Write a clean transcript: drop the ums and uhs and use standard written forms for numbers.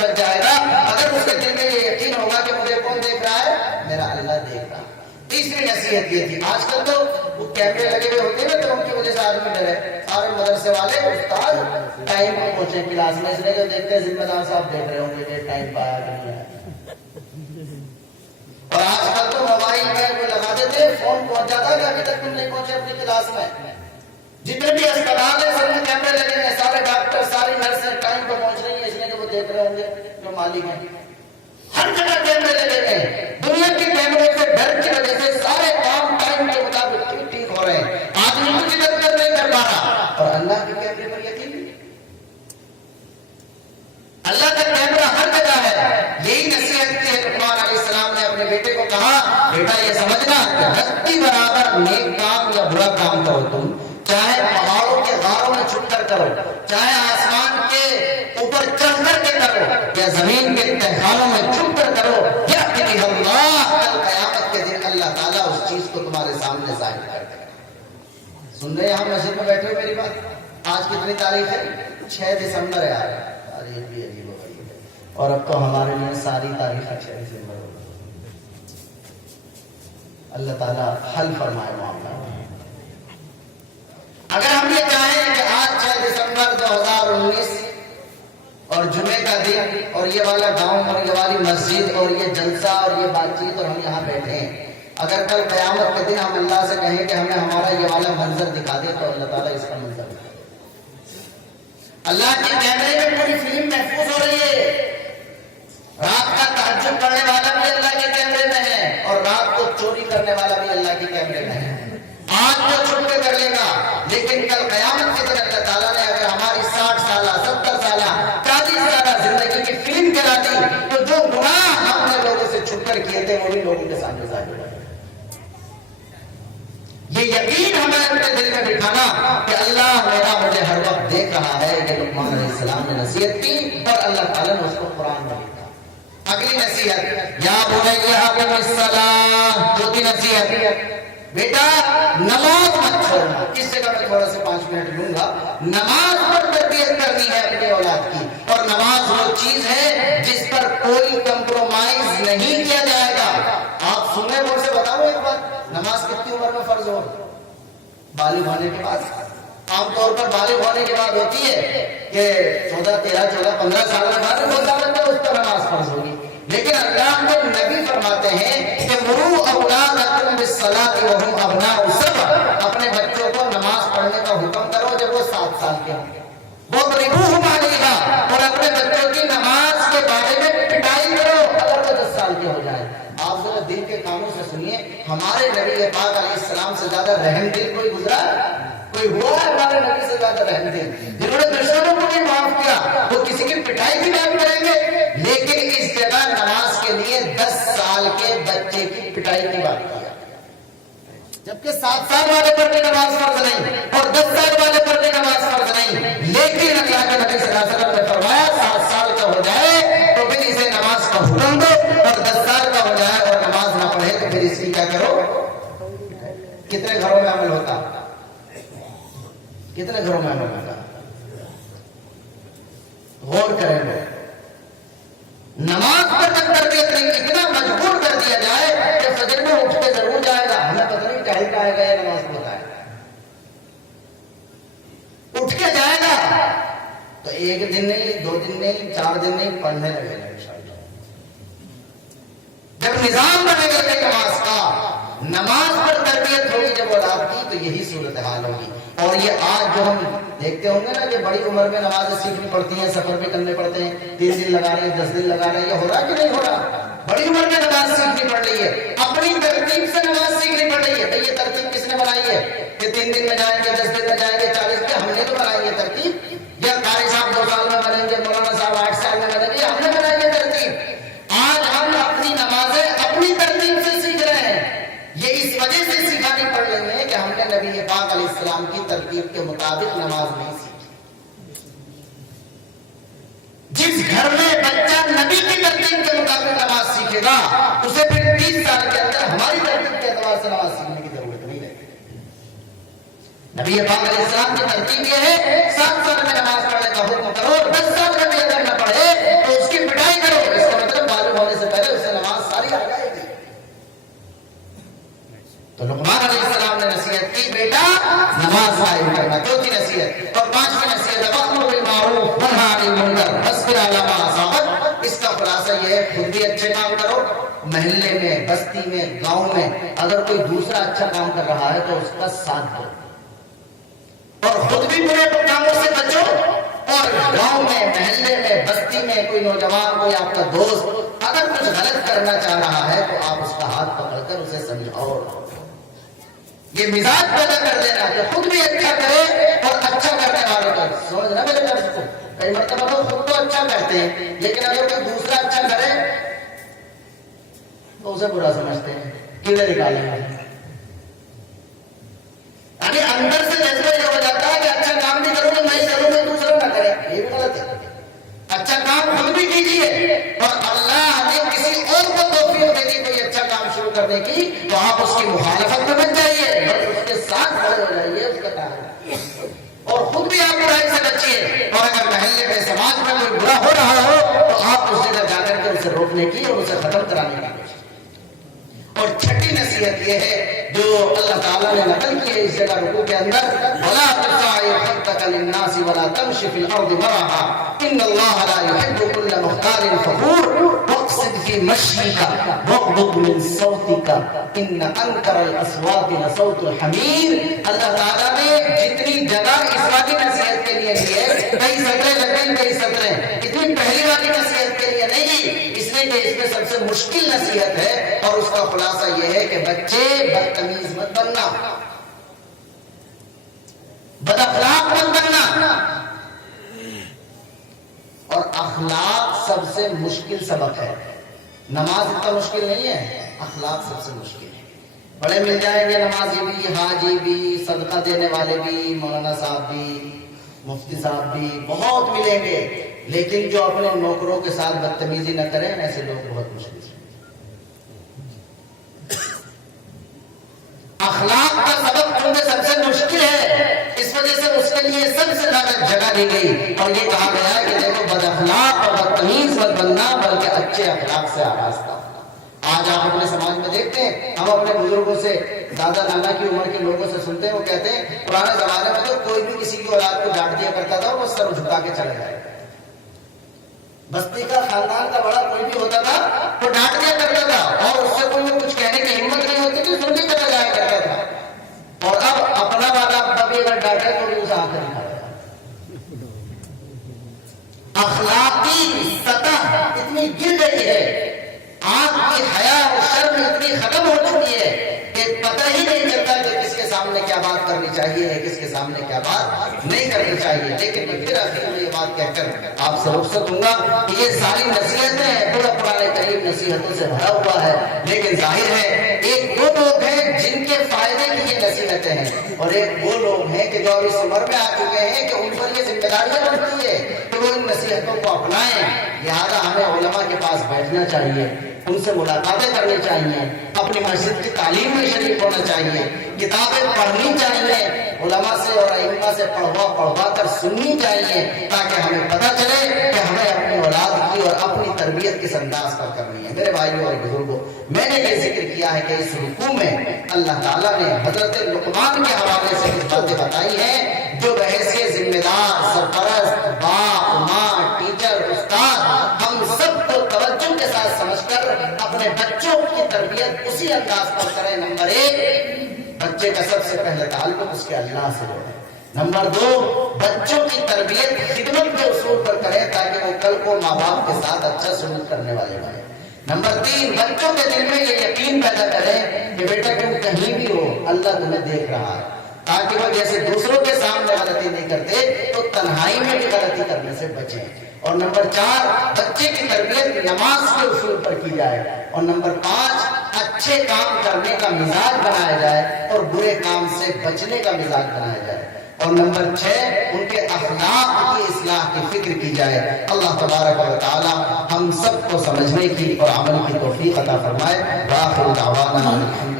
بچ جائے گا اگر اس کے دل میں یہ یقین ہوگا کہ مجھے کون دیکھ رہا ہے؟ میرا اللہ دیکھ رہا ہے۔ تیسری نصیحت یہ تھی، آج کل تو وہ کیمرے لگے ہوئے ہوتے ہیں نا تو ان کی وجہ سے آدمی ڈرے، سارے مدرسے والے استاد ٹائم پہ پہنچے کلاس میں، اس لیے کہ دیکھتے ہیں ذمہ دار صاحب دیکھ رہے ہوں گے کہ ٹائم پایا کہ نہیں آیا۔ اور آج کل تو موبائل میں وہ لگا دیتے ہیں، فون پہنچ جاتا ہے کہ ابھی تک تم نہیں پہنچے اپنی کلاس میں۔ جتنے بھی اسپتال ہیں سب میں کیمرے لگے ہیں، سارے ڈاکٹر ساری نرسیں ٹائم پہ پہنچ رہی ہیں، اس لیے کہ وہ دیکھ رہے ہوں گے جو مالک ہیں۔ ہر جگہ کیمرے لگے ہیں، دنیا کے کیمرے سے ڈر کی وجہ سے سارے کام ٹائم کے مطابق ٹھیک ہو رہے ہیں، آدمی کچھ ادھر نہیں کر پا رہا، اور اللہ کے کیمرے پر یقین نہیں۔ اللہ کا کیمرہ ہر جگہ ہے۔ یہی نصیحت کی ہے لقمان علیہ السلام نے اپنے بیٹے کو کہا، بیٹا یہ سمجھنا کہ رتی برابر نیک کام یا برا کام کرو تم، چاہے پہاڑوں کے غاروں میں چھپ کر کرو، چاہے آسمان کے اوپر چڑھ کر کے کرو، یا زمین کے تہخانوں میں چھپ کر کرو، یا کہ اللہ کل قیامت کے دن اللہ تعالیٰ اس چیز کو تمہارے سامنے ظاہر کر دے گا۔ سن رہے ہیں ہم مسجد میں بیٹھے ہوئے میری بات؟ آج کتنی تاریخ ہے؟ 6 دسمبر ہے یار، تاریخ بھی عجیب ہو گئی ہے، اور اب تو ہمارے لیے ساری تاریخ 6 دسمبر ہو گئی۔ اللہ تعالیٰ حل فرمائے معاملہ۔ اگر ہم یہ چاہیں کہ آج 6 دسمبر 2019 اور جمعے کا دن اور یہ والا گاؤں اور یہ والی مسجد اور یہ جلسہ اور یہ بات چیت اور ہم یہاں بیٹھے ہیں، اگر کل قیامت کے دن ہم اللہ سے کہیں کہ ہمیں ہمارا یہ والا منظر دکھا دے تو اللہ تعالیٰ اس کا منظر دکھا دے۔ اللہ کے کیمرے میں پوری فلم محفوظ ہو رہی ہے۔ رات کا تہجد پڑھنے والا بھی اللہ کے کیمرے میں ہے، اور رات کو چوری کرنے والا بھی اللہ کے کیمرے میں ہے۔ آج تو چھپ کے کر لے گا، لیکن کل قیامت کے دن اللہ تعالیٰ نے اگر ہماری 60 سالہ 70 سالہ 40 سالہ زندگی کی فلم کرا دی تو جو گناہ ہم نے لوگوں سے چھپ کر کیے تھے وہ بھی لوگوں کے سامنے ظاہر ہو جائے۔ یہ یقین ہمیں اپنے دل میں بٹھانا کہ اللہ میرا مجھے ہر وقت دیکھ رہا ہے۔ یہ لقمان علیہ السلام نے نصیحت کی اور اللہ تعالیٰ نے اس کو قرآن میں لکھا۔ اگلی نصیحت، یا بنی اقم الصلاۃ، چوتھی نصیحت، بیٹا نماز مت چھوڑنا۔ اس جگہ میں تھوڑا سا 5 منٹ لوں گا۔ نماز پر تربیت کرنی ہے اپنی اولاد کی، اور نماز وہ چیز ہے جس پر کوئی کمپرومائز نہیں کیا جائے گا۔ آپ سنیں مجھ سے بتاؤ ایک بات، نماز کتنی عمر میں فرض ہو؟ بالغ ہونے کے بعد۔ عام طور پر بالغ ہونے کے بعد ہوتی ہے کہ 14 13 14 15 سال کے بعد وہ زیادہ اس پر نماز فرض ہوگی، لیکن اللہ کے نبی فرماتے ہیں کہ مروا اولادکم بالصلاۃ وهم ابناء 7، اپنے بچوں کو نماز پڑھنے کا حکم کرو جب وہ 7 سال کے ہوں۔ واضربوہم علیہا، اور اپنے بچوں کی نماز کے بارے میں پٹائی کرو اگر وہ 10 سال کے ہو جائے۔ آپ ذرا دل کے کانوں سے سنیے، ہمارے نبی پاک علیہ السلام سے زیادہ رحم دل کوئی گزرا؟ کوئی ہوا ہے ہمارے نبی سے زیادہ رحم دل؟ جنہوں نے دشمنوں کو بھی معاف کیا، وہ کسی کی پٹائی کی بات کریں گے؟ لیکن اس جگہ نماز کے لیے 10 سال کے بچے کی پٹائی کی بات کیا، جبکہ 7 سال والے پر بھی نماز فرض نہیں اور 10 سال والے پر بھی نماز فرض نہیں۔ لیکن اللہ کے نبی صلی اللہ علیہ وسلم نے فرمایا 7 سال کا ہو جائے تو پھر اسے نماز کا حکم دو، اور 10 سال کا ہو جائے اور نماز نہ پڑھے تو پھر اس کی کیا کرو؟ کتنے گھروں میں عمل ہوتا؟ کتنے گھروں میں عمل ہوتا؟ غور کریں گے۔ نماز پر جب تربیت نہیں، اتنا مجبور کر دیا جائے کہ فجر میں اٹھ کے ضرور جائے گا، ہمیں پتہ نہیں ٹہل پائے گا یا نماز پڑھتا ہے، اٹھ کے جائے گا تو 1 دن نہیں 2 دن نہیں 4 دن نہیں پڑھنے لگے گا انشاءاللہ۔ جب نظام بنے گا کہ نماز کا، نماز پر تربیت ہوگی جب اولاد کی، تو یہی صورتحال ہوگی۔ اور یہ آج جو ہم دیکھتے ہوں گے نا کہ بڑی عمر میں نمازیں سیکھنی پڑتی ہیں، سفر بھی کرنے پڑتے ہیں، 3 دن لگا رہے ہیں 10 دن لگا رہے ہیں، یہ ہو رہا کہ نہیں ہو رہا؟ بڑی عمر میں نماز سیکھنی پڑ رہی ہے، اپنی ترتیب سے نماز سیکھنی پڑ رہی ہے۔ یہ ترتیب کس نے بنائی ہے کہ 3 دن میں جائیں گے 10 دن میں جائیں گے 40 دن؟ ہم نے تو بنائی ہے ترتیب، یا قاری صاحب 2 سال میں بنیں گے، مولانا صاحب 8 سال میں بنیں گے، ہم نے بنائی ہے ترتیب۔ آج ہم اپنی نمازیں اپنی ترتیب سے سیکھ رہے ہیں، یہ اس وجہ سے سکھانی پڑ رہی ہے کہ ہم نے نبی پاک علیہ السلام کی ترتیب کے مطابق نماز نہیں سیکھی۔ جس گھر میں بچہ نبی کی ترتیب کے مطابق نماز سیکھے گا، اسے پھر 30 سال کے اندر ہماری ترتیب کے اعتبار سے نماز سیکھنے کی ضرورت نہیں رہے گی۔ نبی پاک علیہ السلام کی ترتیب یہ ہے 7 سال میں نماز پڑھنے کا حکم کرو، 10 سال میں بھی اگر نہ پڑھے تو اس کی نماز قائم کرنا، چوتھی نصیحت۔ اور پانچویں نصیحت وَأْمُرْ بِالْمَعْرُوفِ وَانْهَ عَنِ الْمُنکَرِ وَاصْبِرْ عَلَىٰ مَا أَصَابَكَ۔ اس کا خلاصہ یہ ہے خود بھی اچھے کام کرو، محلے میں، بستی میں، گاؤں میں اگر کوئی دوسرا اچھا کام کر رہا ہے تو اس کا ساتھ دو، اور خود بھی برے کاموں سے بچو، اور گاؤں میں، محلے میں، بستی میں کوئی نوجوان، کوئی آپ کا دوست اگر کچھ غلط کرنا چاہ رہا ہے تو آپ اس کا ہاتھ پکڑ کر اسے سمجھاؤ۔ یہ مزاج پیدا کر دینا کہ خود بھی اچھا کرے اور اچھا کرنے والوں کو سمجھنا۔ میرے درس کو کئی مرتبہ تو خود تو اچھا کرتے ہیں، لیکن اگر کوئی دوسرا اچھا کرے تو اسے برا سمجھتے ہیں، کیڑے نکالیں گے۔ ابھی اندر سے جذبہ یہ ہو جاتا ہے کہ اچھا کام بھی کروں گا میں کروں گا، دوسرا نہ کرے، یہ بھی غلط ہے۔ اچھا کام خود بھی کیجیے، اور اللہ نے کسی اور کو توفیق دے دی کوئی اچھا کام شروع کرنے کی تو آپ اس کی مخالفت میں بن جائیے، بس اس کے ساتھ کھڑے ہو جائیے، اس کا کام، اور خود بھی آپ برائی سے بچیے۔ اور اگر محلے میں، سماج میں کوئی برا ہو رہا ہو تو آپ اس جگہ جا کر کے اسے روکنے کی اور اسے ختم کرانے کی کوشش۔ اور چھٹی نصیحت یہ ہے جو اللہ تعالیٰ نے نقل کی ہے اس جگہ رکوع کے اندر، وَلَا تُسَعِّرْ خَدَّكَ لِلنَّاسِ وَلَا تَمْشِ فِي الْأَرْضِ مَرَحًا إِنَّ اللَّهَ لَا يُحِبُّ كُلَّ مُخْتَالٍ فَخُورٍ وَاقْصِدْ فِي مَشْيِكَ وَاغْضُضْ مِنْ صَوْتِكَ إِنَّ أَنكَرَ الْأَصْوَاتِ لَصَوْتُ الْحَمِيرِ۔ اللہ تعالیٰ نے جتنی جگہ اس والی نصیحت کے لیے لی ہے، کئی سطریں لگیں، کئی سطریں، اتنی پہلی والی نصیحت کے لیے نہیں لی، اس لیے کہ اس میں سب سے مشکل نصیحت ہے، اور اس کا خلاصہ یہ ہے کہ بچے بدتمیز مت بننا، بد اخلاق مت بننا، اور اخلاق سب سے مشکل سبق ہے۔ نماز اتنا مشکل نہیں ہے، اخلاق سب سے مشکل ہے۔ بڑے مل جائیں گے نمازی بھی، حاجی بھی، صدقہ دینے والے بھی، مولانا صاحب بھی، مفتی صاحب بھی، بہت ملیں گے، لیکن جو اپنے نوکروں کے ساتھ بدتمیزی نہ کریں ایسے لوگ بہت مشکل ہیں۔ اخلاق کا سبق چونکہ سب سے مشکل ہے، اس وجہ سے اس کے لیے سب سے زیادہ جگہ دی گئی، اور یہ کہا گیا ہے کہ دیکھو بد اخلاق اور بدتمیز مت بننا بلکہ اچھے اخلاق سے آراستہ۔ آج آپ اپنے سماج میں دیکھتے ہیں، ہم اپنے بزرگوں سے، دادا نانا کی عمر کے لوگوں سے سنتے ہیں، وہ کہتے ہیں پرانے زمانے میں تو کوئی بھی کسی کی اولاد کو ڈانٹ دیا کرتا تھا، وہ سر جھکا کے چلا جائے۔ بستی کا، خاندان کا بڑا کوئی بھی ہوتا تھا وہ ڈانٹ دیا کرتا تھا، اور اس سے کوئی کچھ کہنے کی ہمت نہیں ہوتی تھی، سن کے چلا جایا کرتا تھا۔ اور اب اپنا والا بھی اگر ڈانٹے تو بھی اسے آنکھ نہیں کھاتا۔ اخلاقی سطح اتنی گر گئی ہے، آپ کی حیا اور شرم اتنی ختم ہو چکی ہے کہ پتہ ہی نہیں چلتا کہ کس کے سامنے کیا بات کرنی چاہیے، کس کے سامنے کیا بات نہیں کرنی چاہیے۔ لیکن میں پھر آخر میں یہ بات کہہ کر آپ سے رخصت ہوں گا کہ یہ ساری نصیحتیں پورا قرآن کریم نصیحتوں سے بھرا ہوا ہے، لیکن ظاہر ہے ایک وہ لوگ ہیں جن کے فائدے کی یہ نصیحتیں ہیں، اور ایک وہ لوگ ہیں کہ جو اب اس عمر میں آ چکے ہیں کہ ان پر یہ ذمہ داریاں بنتی ہے کہ وہ ان نصیحتوں کو اپنائیں۔ لہٰذا ہمیں علماء کے پاس بیٹھنا چاہیے، ان سے ملاقاتیں کرنی چاہیے، اپنی مسجد کی تعلیم میں شریک ہونا چاہیے، کتابیں پڑھنی چاہیے، علماء سے اور ائمہ سے پڑھوا کر سننی چاہیے، تاکہ ہمیں پتہ چلے کہ ہمیں اپنی اولاد کی اور اپنی تربیت کس انداز پر کرنی ہے۔ میرے بھائیوں اور بزرگوں، میں نے یہ ذکر کیا ہے کہ اس رکوع میں اللہ تعالیٰ نے حضرت لقمان کے حوالے سے کچھ باتیں بتائی ہیں جو بحیثیت ذمہ دار، سرپرست، باپ، ماں، ٹیچر، استاد، ہم سب کو توجہ کے ساتھ سمجھ کر اپنے بچوں کی تربیت اسی انداز پر کریں۔ نمبر 1، بچے کا سب سے پہلے تعلق اس کے اللہ سے ہو۔ نمبر 2، بچوں کی تربیت خدمت کے اصول پر کریں تاکہ وہ کل کو ماں باپ کے ساتھ اچھا سلوک کرنے والے بنیں۔ نمبر 3، بچوں کے دل میں یہ یقین پیدا کریں کہ بیٹا تم کہیں بھی ہو اللہ تمہیں دیکھ رہا ہے، تاکہ وہ جیسے دوسروں کے سامنے غلطی نہیں کرتے تو تنہائی میں بھی غلطی کرنے سے بچیں۔ اور نمبر 4، بچے کی تربیت نماز کے اصول پر کی جائے۔ اور نمبر 5، اچھے کام کرنے کا مزاج بنایا جائے اور برے کام سے بچنے کا مزاج بنایا جائے۔ اور نمبر 6، ان کے اخلاق کی اصلاح کی فکر کی جائے۔ اللہ تبارک و تعالی ہم سب کو سمجھنے کی اور عمل کی توفیق عطا فرمائے۔ وآخر دعوانا الحمد